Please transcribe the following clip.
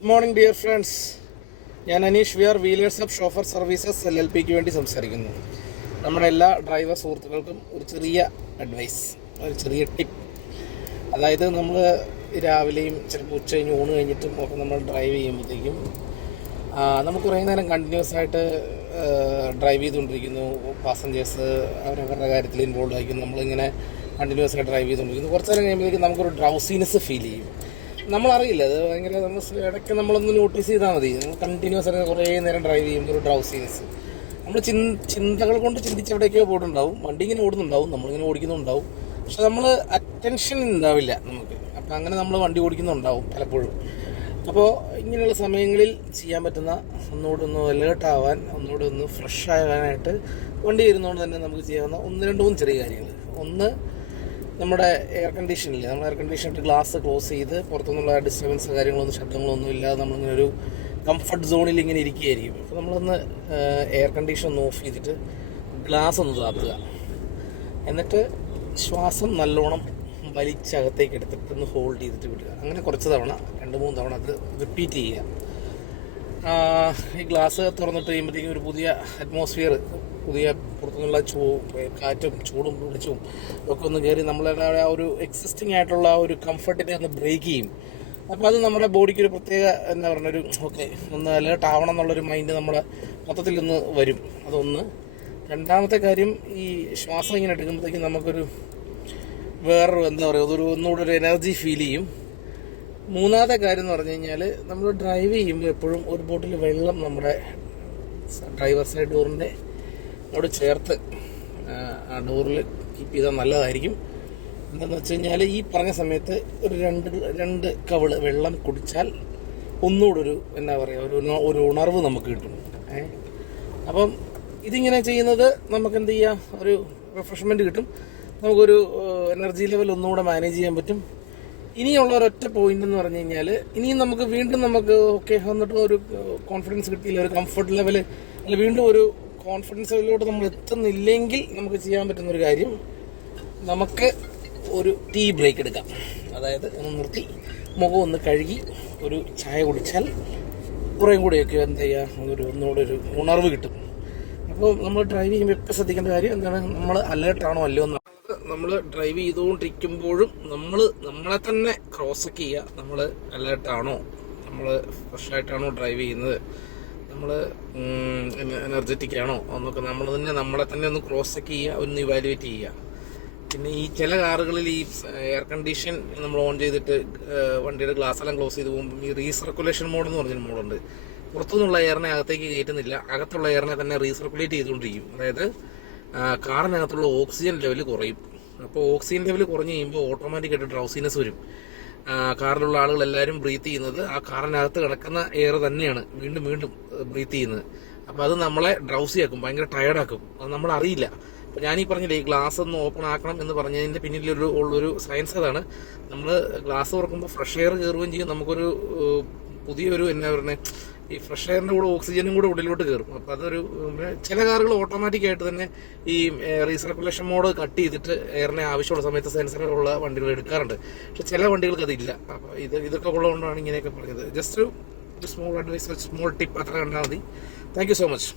Good morning dear friends. ഞാൻ Aneesh VR wheelers of chauffeur services LLPക്ക് വേണ്ടി സംസാരിക്കുന്നു. നമ്മുടെ എല്ലാ ഡ്രൈവർ സുഹൃത്തുക്കൾക്കും ഒരു ചെറിയ അഡ്വൈസ്, ഒരു ചെറിയ ടിപ്പ്. അതായത് നമ്മൾ രാവിലെയും ചിലപ്പോൾ ഉച്ച കഴിഞ്ഞ് ഊണ് കഴിഞ്ഞിട്ടും ഒക്കെ നമ്മൾ ഡ്രൈവ് ചെയ്യുമ്പോഴത്തേക്കും നമുക്ക് കുറേ നേരം കണ്ടിന്യൂസ് ആയിട്ട് ഡ്രൈവ് ചെയ്തുകൊണ്ടിരിക്കുന്നു. പാസഞ്ചേഴ്സ് അവരവരുടെ കാര്യത്തിൽ ഇൻവോൾവ് ആയിരിക്കും. നമ്മളിങ്ങനെ കണ്ടിന്യൂസ് ആയിട്ട് ഡ്രൈവ് ചെയ്തുകൊണ്ടിരിക്കുന്നു. കുറച്ച് നേരം കഴിയുമ്പോഴത്തേക്കും നമുക്കൊരു ഡ്രൗസിനെസ് ഫീൽ ചെയ്യും. നമ്മളറിയില്ല, അത് ഭയങ്കര നമ്മൾ ഇടയ്ക്ക് നമ്മളൊന്ന് നോട്ടീസ് ചെയ്താൽ മതി. നമ്മൾ കണ്ടിന്യൂസ് ആയിട്ട് കുറേ നേരം ഡ്രൈവ് ചെയ്യുമ്പോൾ ഒരു ഡ്രൗസിനെസ്, നമ്മൾ ചിന്തകൾ കൊണ്ട് ചിന്തിച്ച് എവിടേക്കോ പോയിട്ടുണ്ടാവും. വണ്ടി ഇങ്ങനെ ഓടുന്നുണ്ടാവും, നമ്മളിങ്ങനെ ഓടിക്കുന്നുണ്ടാവും, പക്ഷെ നമ്മൾ അറ്റൻഷൻ ഉണ്ടാവില്ല നമുക്ക്. അപ്പം അങ്ങനെ നമ്മൾ വണ്ടി ഓടിക്കുന്നുണ്ടാവും പലപ്പോഴും. അപ്പോൾ ഇങ്ങനെയുള്ള സമയങ്ങളിൽ ചെയ്യാൻ പറ്റുന്ന ഒന്നുകൂടെ അലേർട്ടാവാൻ, ഒന്നുകൂടെ ഫ്രഷ് ആകാനായിട്ട് വണ്ടി ഇരുന്നുകൊണ്ട് തന്നെ നമുക്ക് ചെയ്യാവുന്ന 1-2 ചെറിയ കാര്യങ്ങൾ. ഒന്ന്, നമ്മുടെ എയർ കണ്ടീഷനിൽ നമ്മൾ എയർ കണ്ടീഷനിട്ട് ഗ്ലാസ് ക്ലോസ് ചെയ്ത് പുറത്തുനിന്നുള്ള ഡിസ്റ്റർബൻസ് കാര്യങ്ങളൊന്നും ശബ്ദങ്ങളൊന്നും ഇല്ലാതെ നമ്മളിങ്ങനെ ഒരു കംഫർട്ട് സോണിൽ ഇങ്ങനെ ഇരിക്കുകയായിരിക്കും. അപ്പോൾ നമ്മളൊന്ന് എയർ കണ്ടീഷൻ ഒന്ന് ഓഫ് ചെയ്തിട്ട് ഗ്ലാസ് ഒന്ന് താത്തുക. എന്നിട്ട് ശ്വാസം നല്ലോണം വലിച്ചകത്തേക്ക് എടുത്തിട്ട് ഒന്ന് ഹോൾഡ് ചെയ്തിട്ട് വിടുക. അങ്ങനെ കുറച്ച് തവണ 2-3 തവണ അത് റിപ്പീറ്റ് ചെയ്യുക. ഈ ഗ്ലാസ് തുറന്നിട്ട് കഴിയുമ്പോഴത്തേക്കും ഒരു പുതിയ അറ്റ്മോസ്ഫിയർ, പുതിയ പുറത്തുനിന്നുള്ള കാറ്റും ചൂടും വെളിച്ചവും ഒക്കെ ഒന്ന് കയറി നമ്മളുടെ ആ ഒരു എക്സിസ്റ്റിംഗ് ആയിട്ടുള്ള ആ ഒരു കംഫർട്ടിനെ ഒന്ന് ബ്രേക്ക് ചെയ്യും. അപ്പോൾ അത് നമ്മുടെ ബോഡിക്ക് ഒരു പ്രത്യേക എന്താ പറയുക, ഓക്കെ ഒന്ന് അലേർട്ട് ആവണം എന്നുള്ളൊരു മൈൻഡ് നമ്മുടെ മൊത്തത്തിലൊന്ന് വരും. അതൊന്ന്. രണ്ടാമത്തെ കാര്യം, ഈ ശ്വാസം ഇങ്ങനെ എടുക്കുമ്പോഴത്തേക്കും നമുക്കൊരു വേറൊരു എന്താ പറയുക, ഒന്നുകൂടെ ഒരു എനർജി ഫീൽ ചെയ്യും. മൂന്നാമത്തെ കാര്യം എന്ന് പറഞ്ഞു കഴിഞ്ഞാൽ, നമ്മൾ ഡ്രൈവ് ചെയ്യുമ്പോൾ എപ്പോഴും ഒരു ബോട്ടിൽ വെള്ളം നമ്മുടെ ഡ്രൈവർ സൈഡ് ഡോറിൻ്റെ അവിടെ ചേർത്ത് ആ ഡോറിൽ കീപ്പ് ചെയ്താൽ നല്ലതായിരിക്കും. എന്താണെന്ന് വെച്ച് കഴിഞ്ഞാൽ, ഈ പറഞ്ഞ സമയത്ത് ഒരു രണ്ട് കവിള് വെള്ളം കുടിച്ചാൽ ഒന്നുകൂടെ ഒരു എന്താ പറയുക, ഒരു ഉണർവ് നമുക്ക് കിട്ടും. അപ്പം ഇതിങ്ങനെ ചെയ്യുന്നത് നമുക്ക് എന്ത് ചെയ്യാം, ഒരു റിഫ്രഷ്മെൻറ്റ് കിട്ടും, നമുക്കൊരു എനർജി ലെവൽ ഒന്നുകൂടെ മാനേജ് ചെയ്യാൻ പറ്റും. ഇനിയുള്ള ഒരൊറ്റ പോയിന്റ് എന്ന് പറഞ്ഞു കഴിഞ്ഞാൽ, ഇനിയും നമുക്ക് വീണ്ടും നമുക്ക് ഓക്കെ എന്നിട്ട് ഒരു കോൺഫിഡൻസ് കിട്ടിയില്ല, ഒരു കംഫർട്ട് ലെവൽ അല്ല, വീണ്ടും ഒരു കോൺഫിഡൻസ് ലെവലിലോട്ട് നമ്മൾ എത്തുന്നില്ലെങ്കിൽ നമുക്ക് ചെയ്യാൻ പറ്റുന്നൊരു കാര്യം, നമുക്ക് ഒരു ടീ ബ്രേക്ക് എടുക്കാം. അതായത് ഒന്ന് നിർത്തി മുഖം ഒന്ന് കഴുകി ഒരു ചായ കുടിച്ചാൽ കുറേയും കൂടിയൊക്കെ എന്താ ചെയ്യുക, ഒന്നുകൂടെ ഒരു ഉണർവ് കിട്ടും. അപ്പോൾ നമ്മൾ ഡ്രൈവ് ചെയ്യുമ്പോൾ എപ്പോൾ ശ്രദ്ധിക്കേണ്ട കാര്യം എന്താണ്, നമ്മൾ അലേർട്ടാണോ അല്ലയോ എന്ന്. നമ്മൾ ഡ്രൈവ് ചെയ്തുകൊണ്ടിരിക്കുമ്പോഴും നമ്മളെ തന്നെ ക്രോസ് ചെക്ക് ചെയ്യുക. നമ്മൾ അലേർട്ടാണോ, നമ്മൾ ഫ്രഷായിട്ടാണോ ഡ്രൈവ് ചെയ്യുന്നത്, നമ്മൾ എനർജറ്റിക് ആണോ എന്നൊക്കെ നമ്മളെ തന്നെ ഒന്ന് ക്രോസ് ചെക്ക് ചെയ്യുക, ഒന്ന് ഇവാലുവേറ്റ് ചെയ്യുക. പിന്നെ ഈ ചില കാറുകളിൽ ഈ എയർ കണ്ടീഷൻ നമ്മൾ ഓൺ ചെയ്തിട്ട് വണ്ടിയുടെ ഗ്ലാസ് എല്ലാം ക്ലോസ് ചെയ്ത് പോകുമ്പോൾ ഈ റീസർക്കുലേഷൻ മോഡ് എന്ന് പറഞ്ഞൊരു മോഡുണ്ട്. പുറത്തുനിന്നുള്ള എയറിനെ അകത്തേക്ക് കയറ്റുന്നില്ല, അകത്തുള്ള എയറിനെ തന്നെ റീസർക്കുലേറ്റ് ചെയ്തുകൊണ്ടിരിക്കും. അതായത് കാറിനകത്തുള്ള ഓക്സിജൻ ലെവൽ കുറയും. അപ്പോൾ ഓക്സിജൻ ലെവൽ കുറഞ്ഞ് കഴിയുമ്പോൾ ഓട്ടോമാറ്റിക്കായിട്ട് ഡ്രൗസിനെസ് വരും. കാറിലുള്ള ആളുകളെല്ലാവരും ബ്രീത്ത് ചെയ്യുന്നത് ആ കാറിനകത്ത് കിടക്കുന്ന എയർ തന്നെയാണ് വീണ്ടും വീണ്ടും ബ്രീത്ത് ചെയ്യുന്നത്. അപ്പോൾ അത് നമ്മളെ ഡ്രൗസിയാക്കും, ഭയങ്കര ടയർഡാക്കും. അത് നമ്മളറിയില്ല. അപ്പോൾ ഞാനീ പറഞ്ഞില്ലേ, ഈ ഗ്ലാസ് ഒന്ന് ഓപ്പൺ ആക്കണം എന്ന് പറഞ്ഞതിൻ്റെ പിന്നിലൊരു സയൻസ് അതാണ്. നമ്മൾ ഗ്ലാസ് തുറക്കുമ്പോൾ ഫ്രഷ് എയർ കയറുകയും ചെയ്യും, നമുക്കൊരു പുതിയൊരു എന്നാ പറയുന്നത്, ഈ ഫ്രഷ് എയറിൻ്റെ കൂടെ ഓക്സിജനും കൂടെ ഉള്ളിലോട്ട് കയറും. അപ്പോൾ അതൊരു ചില കാറുകൾ ഓട്ടോമാറ്റിക്കായിട്ട് തന്നെ ഈ റീസർക്കുലേഷൻ മോഡ് കട്ട് ചെയ്തിട്ട് എയറിനെ ആവശ്യമുള്ള സമയത്ത് സെൻസറുള്ള വണ്ടികൾ എടുക്കാറുണ്ട്. പക്ഷെ ചില വണ്ടികൾക്ക് അതില്ല. അപ്പോൾ ഇതൊക്കെ ഉള്ളതുകൊണ്ടാണ് ഇങ്ങനെയൊക്കെ പറഞ്ഞത്. ജസ്റ്റ് ഒരു സ്മോൾ അഡ്വൈസ്, സ്മോൾ ടിപ്പ് അത്ര കണ്ടാൽ മതി. Thank you so much.